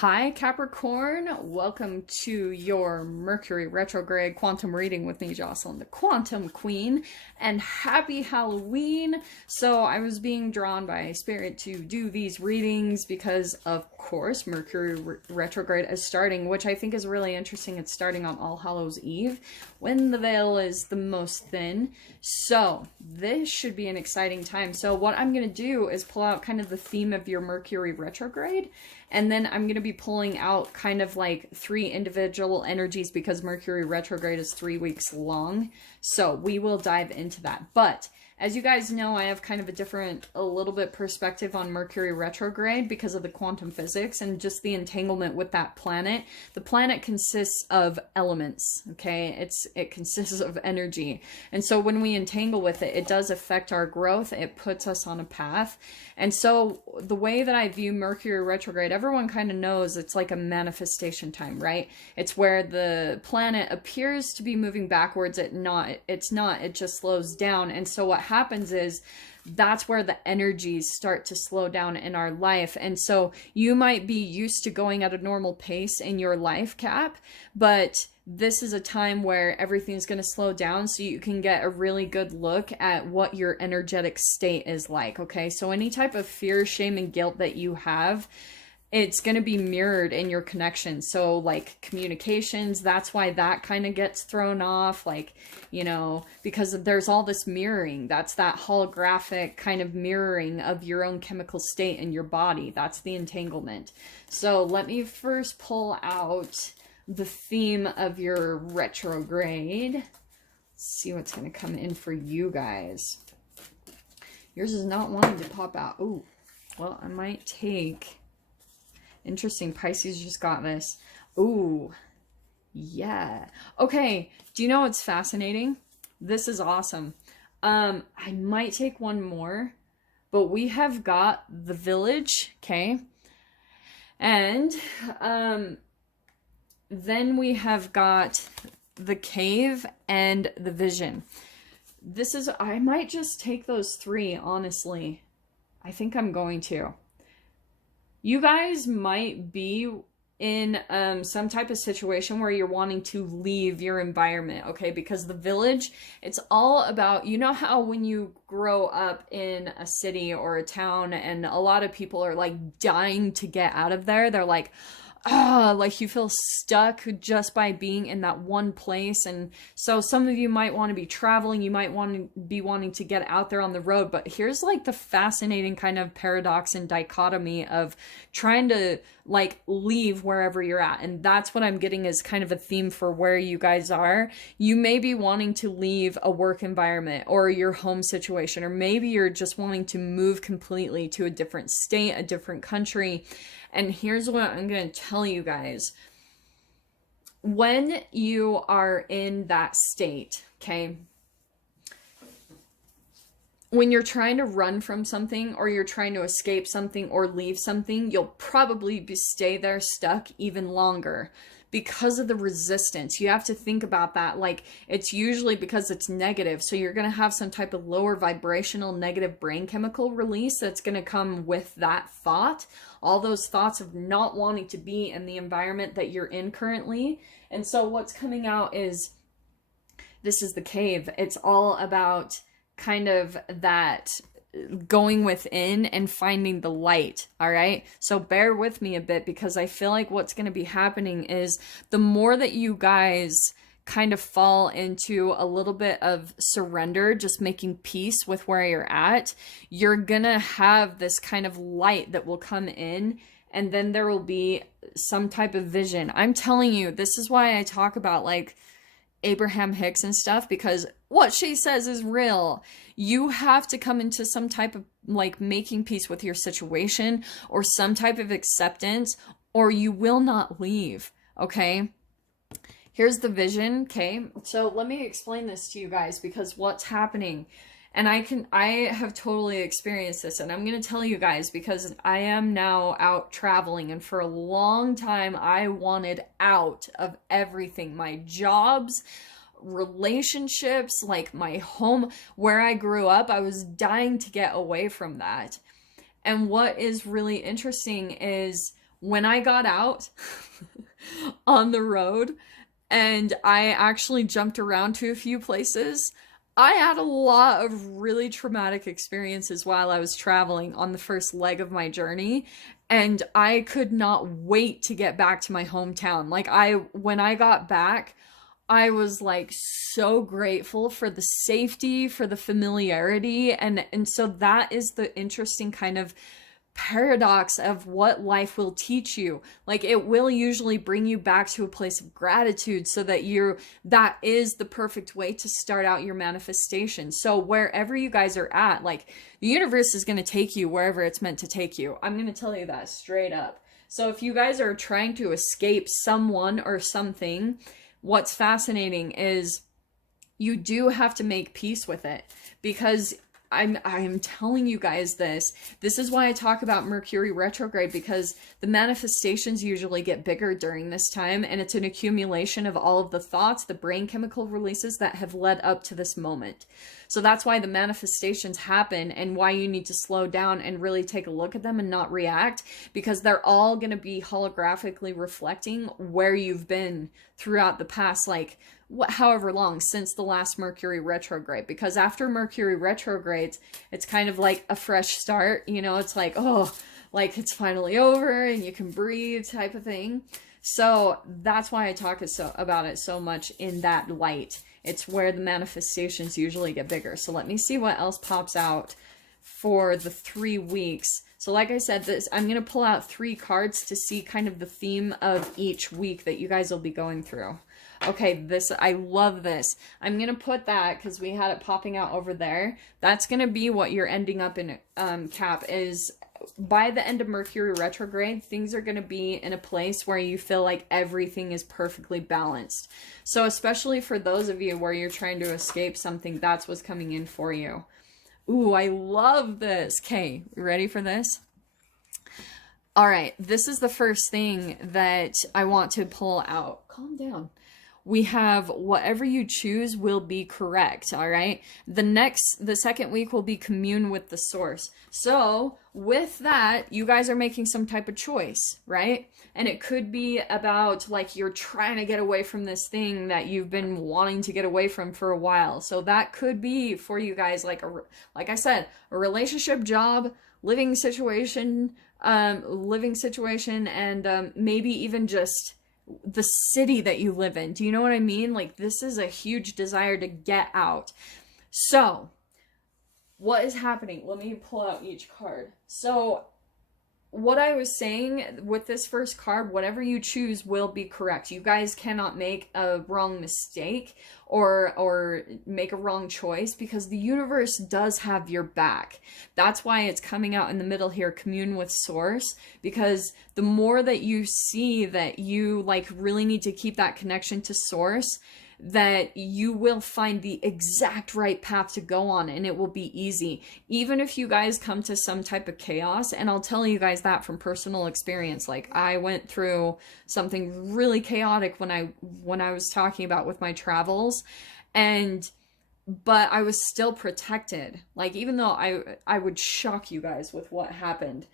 Hi Capricorn, welcome to your Mercury Retrograde Quantum Reading with me, Jocelyn, the Quantum Queen, and happy Halloween. So I was being drawn by Spirit to do these readings because, of course, Mercury Retrograde is starting, which I think is really interesting. It's starting on All Hallows Eve, when the veil is the most thin. So this should be an exciting time. So what I'm going to do is pull out kind of the theme of your Mercury Retrograde, and then I'm going to be pulling out kind of like 3 individual energies because Mercury retrograde is 3 weeks long. So we will dive into that. But as you guys know, I have kind of a little bit perspective on Mercury retrograde because of the quantum physics and just the entanglement with that planet. The planet consists of elements, okay? It consists of energy. And so when we entangle with it, it does affect our growth. It puts us on a path. And so the way that I view Mercury retrograde, everyone kind of knows it's like a manifestation time, right? It's where the planet appears to be moving backwards. It's not, it just slows down. And so what happens is that's where the energies start to slow down in our life. And so you might be used to going at a normal pace in your life, Cap, but this is a time where everything's going to slow down so you can get a really good look at what your energetic state is like, okay? So any type of fear, shame, and guilt that you have, it's going to be mirrored in your connections. So like communications, that's why that kind of gets thrown off, like, you know, because there's all this mirroring. That's that holographic kind of mirroring of your own chemical state in your body. That's the entanglement. So let me first pull out the theme of your retrograde. Let's see what's going to come in for you guys. Yours is not wanting to pop out. Oh, well, I might take... Interesting, Pisces just got this. Ooh, yeah. Okay, do you know what's fascinating? This is awesome. I might take one more, but we have got the village, okay? And then we have got the cave and the vision. I might just take those 3, honestly. I think I'm going to. You guys might be in some type of situation where you're wanting to leave your environment, okay? Because the village, it's all about, you know how when you grow up in a city or a town and a lot of people are like dying to get out of there, they're like, like you feel stuck just by being in that one place. And so some of you might want to be traveling, you might want to be wanting to get out there on the road, but here's like the fascinating kind of paradox and dichotomy of trying to like leave wherever you're at. And that's what I'm getting is kind of a theme for where you guys are. You may be wanting to leave a work environment or your home situation, or maybe you're just wanting to move completely to a different state, a different country. And here's what I'm going to tell you guys. When you are in that state, okay, when you're trying to run from something or you're trying to escape something or leave something, you'll probably stay there stuck even longer because of the resistance. You have to think about that. Like, it's usually because it's negative. So you're going to have some type of lower vibrational negative brain chemical release that's going to come with that thought. All those thoughts of not wanting to be in the environment that you're in currently. And so what's coming out is, this is the cave. It's all about kind of that going within and finding the light. All right, so bear with me a bit because I feel like what's going to be happening is the more that you guys kind of fall into a little bit of surrender, just making peace with where you're at, you're gonna have this kind of light that will come in, and then there will be some type of vision. I'm telling you, this is why I talk about like Abraham Hicks and stuff, because what she says is real. You have to come into some type of like making peace with your situation or some type of acceptance, or you will not leave, okay? Here's the vision, okay? So let me explain this to you guys because what's happening, and I have totally experienced this, and I'm going to tell you guys because I am now out traveling, and for a long time I wanted out of everything. My jobs, relationships, like my home, where I grew up, I was dying to get away from that. And what is really interesting is when I got out on the road and I actually jumped around to a few places, I had a lot of really traumatic experiences while I was traveling on the first leg of my journey, and I could not wait to get back to my hometown. Like, when I got back, I was like so grateful for the safety, for the familiarity, and so that is the interesting kind of paradox of what life will teach you. Like, it will usually bring you back to a place of gratitude so that that is the perfect way to start out your manifestation. So wherever you guys are at, like, the universe is going to take you wherever it's meant to take you. I'm going to tell you that straight up. So if you guys are trying to escape someone or something, what's fascinating is you do have to make peace with it, because I'm telling you guys this. This is why I talk about Mercury retrograde, because the manifestations usually get bigger during this time, and it's an accumulation of all of the thoughts, the brain chemical releases that have led up to this moment. So that's why the manifestations happen, and why you need to slow down and really take a look at them and not react, because they're all going to be holographically reflecting where you've been throughout the past, like, however long since the last Mercury retrograde. Because after Mercury retrogrades, it's kind of like a fresh start, you know. It's like, oh, like it's finally over and you can breathe type of thing. So that's why I talk about it so much in that light. It's where the manifestations usually get bigger. So let me see what else pops out for the 3 weeks. So like I said, I'm going to pull out 3 cards to see kind of the theme of each week that you guys will be going through. Okay, I love this. I'm going to put that, because we had it popping out over there. That's going to be what you're ending up in, Cap, is by the end of Mercury retrograde, things are going to be in a place where you feel like everything is perfectly balanced. So especially for those of you where you're trying to escape something, that's what's coming in for you. Ooh, I love this. Okay, ready for this? All right, this is the first thing that I want to pull out. Calm down. We have whatever you choose will be correct, all right? The second week will be commune with the source. So with that, you guys are making some type of choice, right? And it could be about, like, you're trying to get away from this thing that you've been wanting to get away from for a while. So that could be for you guys, like I said, a relationship, job, living situation, and maybe even just the city that you live in. Do you know what I mean? Like, this is a huge desire to get out. So what is happening? Let me pull out each card. So what I was saying with this first card, whatever you choose will be correct. You guys cannot make a wrong mistake or make a wrong choice, because the universe does have your back. That's why it's coming out in the middle here, commune with source, because the more that you see that you, like, really need to keep that connection to source, that you will find the exact right path to go on, and it will be easy. Even if you guys come to some type of chaos, and I'll tell you guys that from personal experience. Like, I went through something really chaotic when I was talking about with my travels, but I was still protected. Like, even though I would shock you guys with what happened,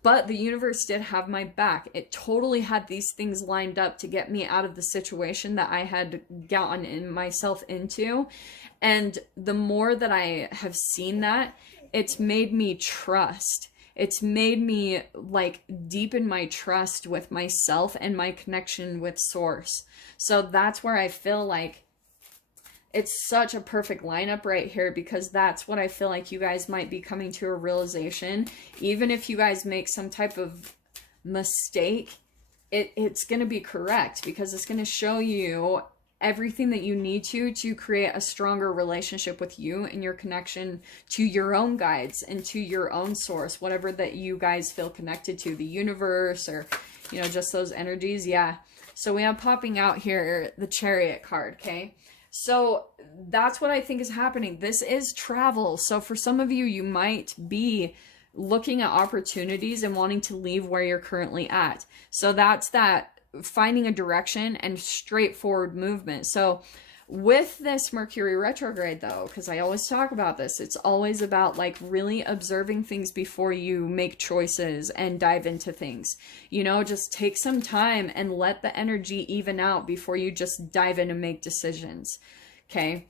but the universe did have my back. It totally had these things lined up to get me out of the situation that I had gotten myself into. And the more that I have seen that, it's made me trust. It's made me, like, deepen my trust with myself and my connection with source. So that's where I feel like it's such a perfect lineup right here, because that's what I feel like you guys might be coming to a realization. Even if you guys make some type of mistake, it's going to be correct, because it's going to show you everything that you need to create a stronger relationship with you and your connection to your own guides and to your own source, whatever that you guys feel connected to, the universe, or, you know, just those energies. Yeah. So we have popping out here the Chariot card, okay? So that's what I think is happening. This is travel. So for some of you, you might be looking at opportunities and wanting to leave where you're currently at. So that's that, finding a direction and straightforward movement. So With this Mercury retrograde though, because I always talk about this, it's always about like really observing things before you make choices and dive into things. You know, just take some time and let the energy even out before you just dive in and make decisions. Okay?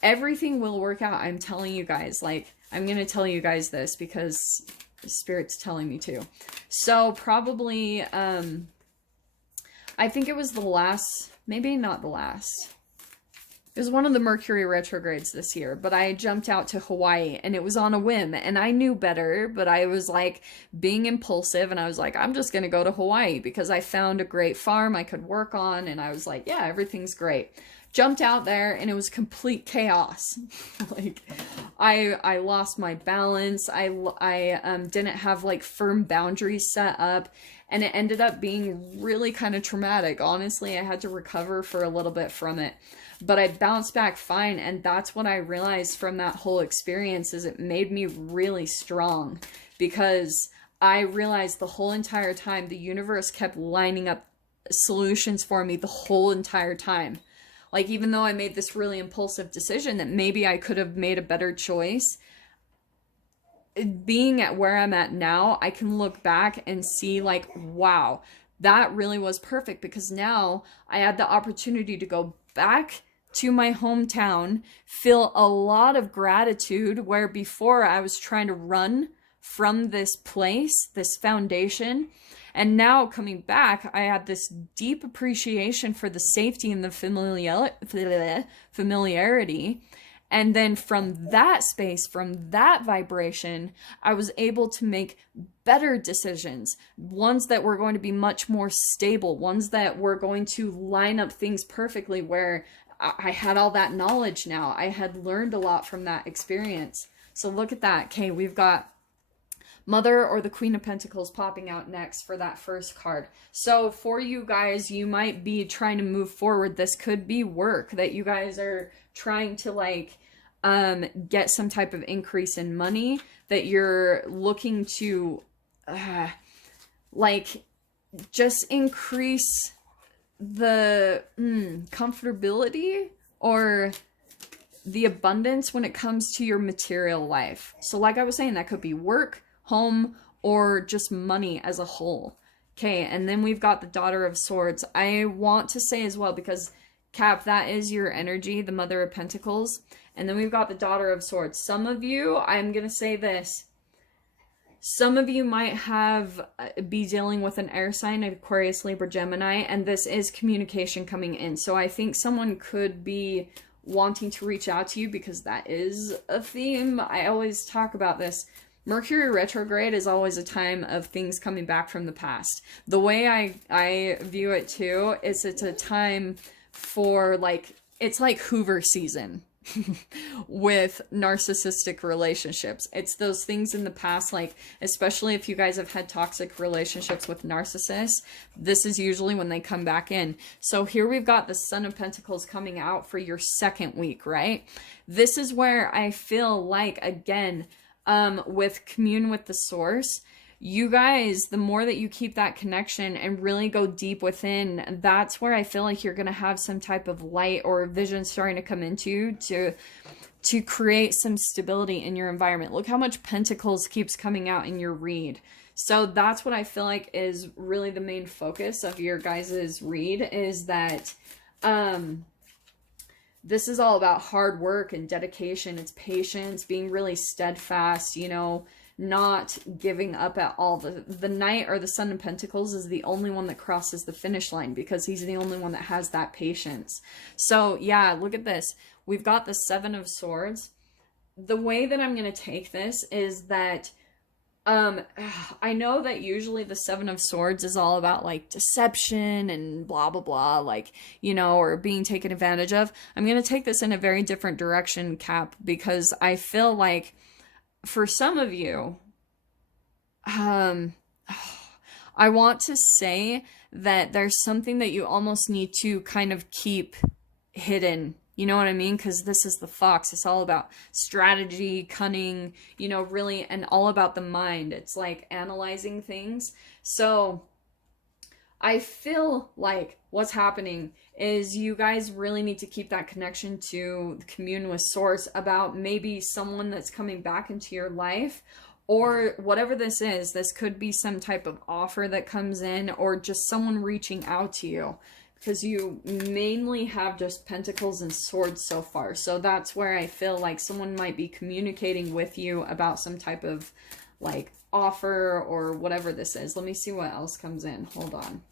Everything will work out. I'm telling you guys, like, I'm going to tell you guys this because Spirit's telling me to. So probably, I think it was the last, maybe not the last. It was one of the Mercury retrogrades this year, but I jumped out to Hawaii and it was on a whim and I knew better, but I was like being impulsive and I was like, I'm just going to go to Hawaii because I found a great farm I could work on and I was like, yeah, everything's great. Jumped out there and it was complete chaos. Like I lost my balance. I didn't have like firm boundaries set up and it ended up being really kind of traumatic. Honestly, I had to recover for a little bit from it. But I bounced back fine, and that's what I realized from that whole experience is it made me really strong because I realized the whole entire time the universe kept lining up solutions for me the whole entire time. Like, even though I made this really impulsive decision that maybe I could have made a better choice, being at where I'm at now, I can look back and see like, wow, that really was perfect because now I had the opportunity to go back to my hometown, feel a lot of gratitude where before I was trying to run from this place, this foundation. And now coming back, I had this deep appreciation for the safety and the familiarity. And then from that space, from that vibration, I was able to make better decisions, ones that were going to be much more stable, ones that were going to line up things perfectly where I had all that knowledge now. I had learned a lot from that experience. So look at that. Okay, we've got Mother or the Queen of Pentacles popping out next for that first card. So for you guys, you might be trying to move forward. This could be work that you guys are trying to like get some type of increase in money, that you're looking to like just increase the comfortability or the abundance when it comes to your material life. So like I was saying, that could be work, home, or just money as a whole. Okay, and then we've got the Daughter of Swords. I want to say as well, because Cap, that is your energy, the Mother of Pentacles. And then we've got the Daughter of Swords. Some of you, I'm going to say this, some of you might be dealing with an air sign, Aquarius, Libra, Gemini, and this is communication coming in. So I think someone could be wanting to reach out to you because that is a theme. I always talk about this. Mercury retrograde is always a time of things coming back from the past. The way I view it too is it's a time for like, it's like Hoover season. With narcissistic relationships. It's those things in the past, like especially if you guys have had toxic relationships with narcissists, this is usually when they come back in. So here we've got the Son of Pentacles coming out for your second week, right? This is where I feel like, again, with commune with the source, you guys, the more that you keep that connection and really go deep within, that's where I feel like you're going to have some type of light or vision starting to come into to create some stability in your environment. Look how much Pentacles keeps coming out in your read. So that's what I feel like is really the main focus of your guys' read, is that this is all about hard work and dedication. It's patience, being really steadfast, you know, not giving up at all. The Knight or the Son of Pentacles is the only one that crosses the finish line because he's the only one that has that patience. So yeah, look at this. We've got the Seven of Swords. The way that I'm going to take this is that I know that usually the Seven of Swords is all about like deception and blah, blah, blah, like, you know, or being taken advantage of. I'm going to take this in a very different direction, Cap, because I feel like for some of you, I want to say that there's something that you almost need to kind of keep hidden. You know what I mean? Because this is the Fox. It's all about strategy, cunning, you know, really, and all about the mind. It's like analyzing things. So I feel like what's happening is you guys really need to keep that connection to commune with source about maybe someone that's coming back into your life, or whatever this is. This could be some type of offer that comes in, or just someone reaching out to you, because you mainly have just pentacles and swords so far. So that's where I feel like someone might be communicating with you about some type of like offer or whatever this is. Let me see what else comes in. Hold on.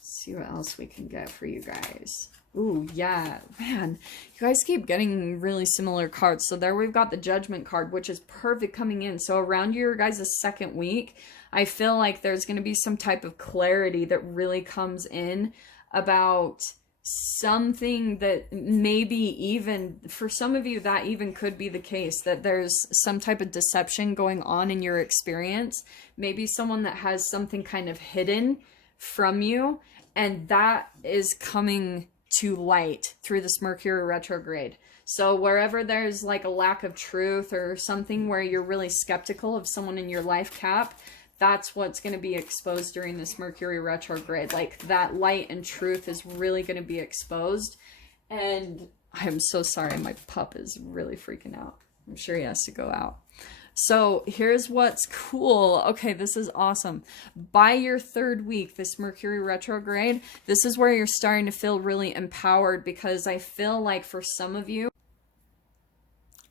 See what else we can get for you guys. Ooh, yeah, man, you guys keep getting really similar cards. So there we've got the Judgment card, which is perfect coming in. So around your guys' second week, I feel like there's going to be some type of clarity that really comes in about something that maybe even, for some of you, that even could be the case, that there's some type of deception going on in your experience. Maybe someone that has something kind of hidden from you, and that is coming to light through this Mercury retrograde. So wherever there's like a lack of truth or something where you're really skeptical of someone in your life, Cap, that's what's going to be exposed during this Mercury retrograde. Like that light and truth is really going to be exposed. And I'm so sorry, my pup is really freaking out. I'm sure he has to go out. So here's what's cool. Okay, this is awesome. By your third week, this Mercury retrograde, this is where you're starting to feel really empowered, because I feel like for some of you,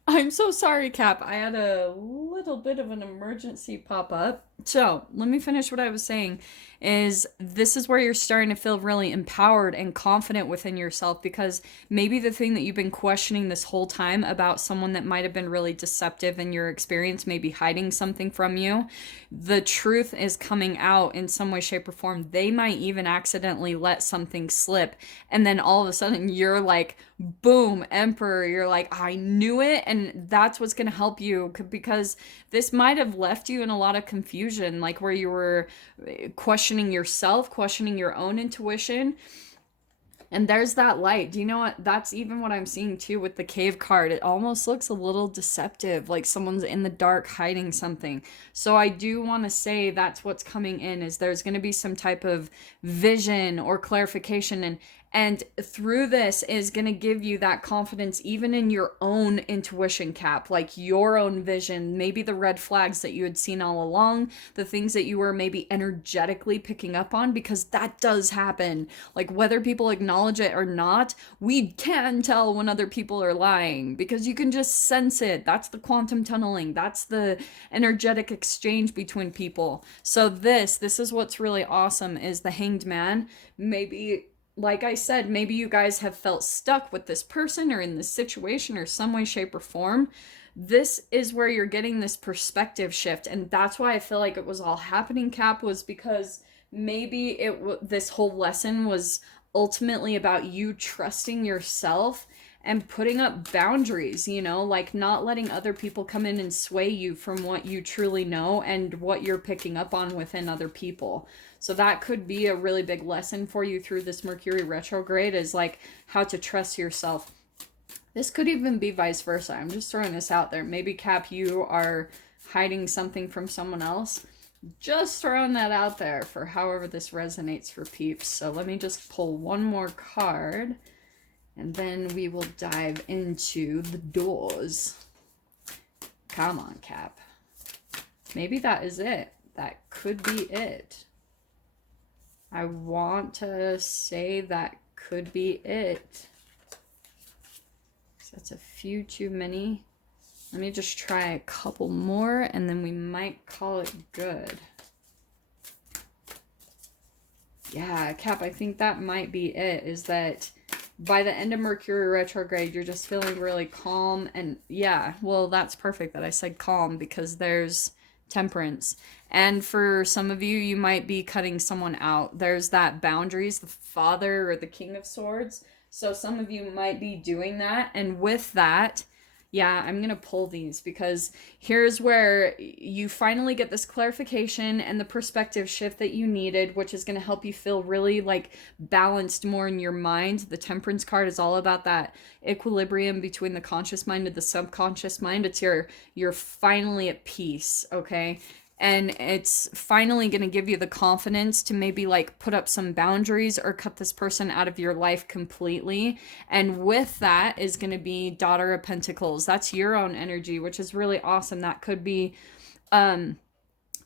I'm so sorry, Cap. I had a little bit of an emergency pop up. So let me finish what I was saying. Is this is where you're starting to feel really empowered and confident within yourself, because maybe the thing that you've been questioning this whole time about someone that might have been really deceptive in your experience, maybe hiding something from you, the truth is coming out in some way, shape, or form. They might even accidentally let something slip, and then all of a sudden you're like, boom, Emperor. You're like, I knew it. And that's what's going to help you, because this might have left you in a lot of confusion, like where you were questioning yourself, questioning your own intuition. And there's that light. Do you know what? That's even what I'm seeing too with the Cave card. It almost looks a little deceptive, like someone's in the dark hiding something. So I do want to say that's what's coming in, is there's going to be some type of vision or clarification, and through this is going to give you that confidence even in your own intuition, Cap, like your own vision, maybe the red flags that you had seen all along, the things that you were maybe energetically picking up on, because that does happen. Like whether people acknowledge it or not, we can tell when other people are lying, because you can just sense it. That's the quantum tunneling. That's the energetic exchange between people. So this is what's really awesome, is the Hanged Man. Maybe, like I said, maybe you guys have felt stuck with this person or in this situation or some way, shape, or form. This is where you're getting this perspective shift. And that's why I feel like it was all happening, Cap, was because maybe this whole lesson was ultimately about you trusting yourself and putting up boundaries, you know, like not letting other people come in and sway you from what you truly know and what you're picking up on within other people. So that could be a really big lesson for you through this Mercury retrograde, is like how to trust yourself. This could even be vice versa. I'm just throwing this out there. Maybe, Cap, you are hiding something from someone else. Just throwing that out there for however this resonates for peeps. So let me just pull one more card, and then we will dive into the doors. Come on, Cap. Maybe that is it. That could be it. I want to say that could be it. That's a few too many. Let me just try a couple more, and then we might call it good. Yeah, Cap, I think that might be it, is that by the end of Mercury retrograde, you're just feeling really calm. And yeah, well, that's perfect that I said calm, because there's Temperance. And for some of you, you might be cutting someone out. There's that boundaries, the Father or the King of Swords. So some of you might be doing that. And with that, yeah, I'm going to pull these, because here's where you finally get this clarification and the perspective shift that you needed, which is going to help you feel really like balanced more in your mind. The Temperance card is all about that equilibrium between the conscious mind and the subconscious mind. It's you're finally at peace, okay? and it's finally going to give you the confidence to maybe like put up some boundaries or cut this person out of your life completely. And with that is going to be Daughter of Pentacles. That's your own energy, which is really awesome. That could be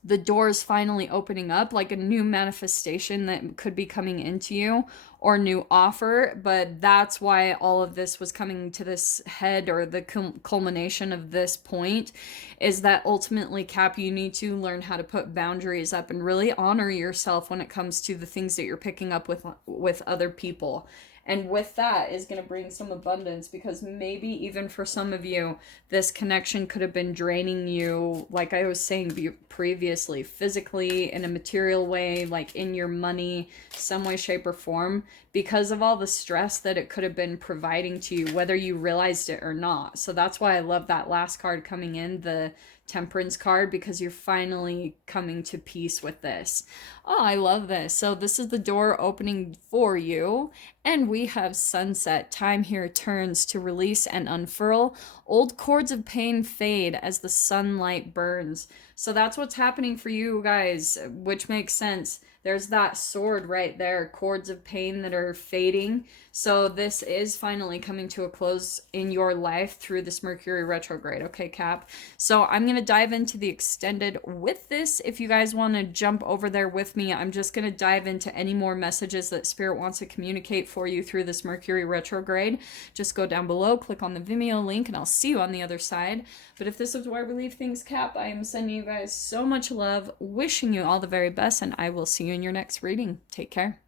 the doors finally opening up, like a new manifestation that could be coming into you, or new offer. But that's why all of this was coming to this head, or the culmination of this point is that ultimately, Cap, you need to learn how to put boundaries up and really honor yourself when it comes to the things that you're picking up with other people. And with that is going to bring some abundance, because maybe even for some of you, this connection could have been draining you, like I was saying previously, physically, in a material way, like in your money, some way, shape, or form, because of all the stress that it could have been providing to you, whether you realized it or not. So that's why I love that last card coming in, the Temperance card, because you're finally coming to peace with this. Oh, I love this. So this is the door opening for you, and we have sunset. Time here turns to release and unfurl. Old cords of pain fade as the sunlight burns. So that's what's happening for you guys, which makes sense. There's that sword right there, cords of pain that are fading. So this is finally coming to a close in your life through this Mercury retrograde. Okay, Cap? So I'm going to dive into the extended with this. If you guys want to jump over there with me, I'm just going to dive into any more messages that Spirit wants to communicate for you through this Mercury retrograde. Just go down below, click on the Vimeo link, and I'll see you on the other side. But if this is where we leave things, Cap, I am sending you guys so much love, wishing you all the very best, and I will see you in your next reading. Take care.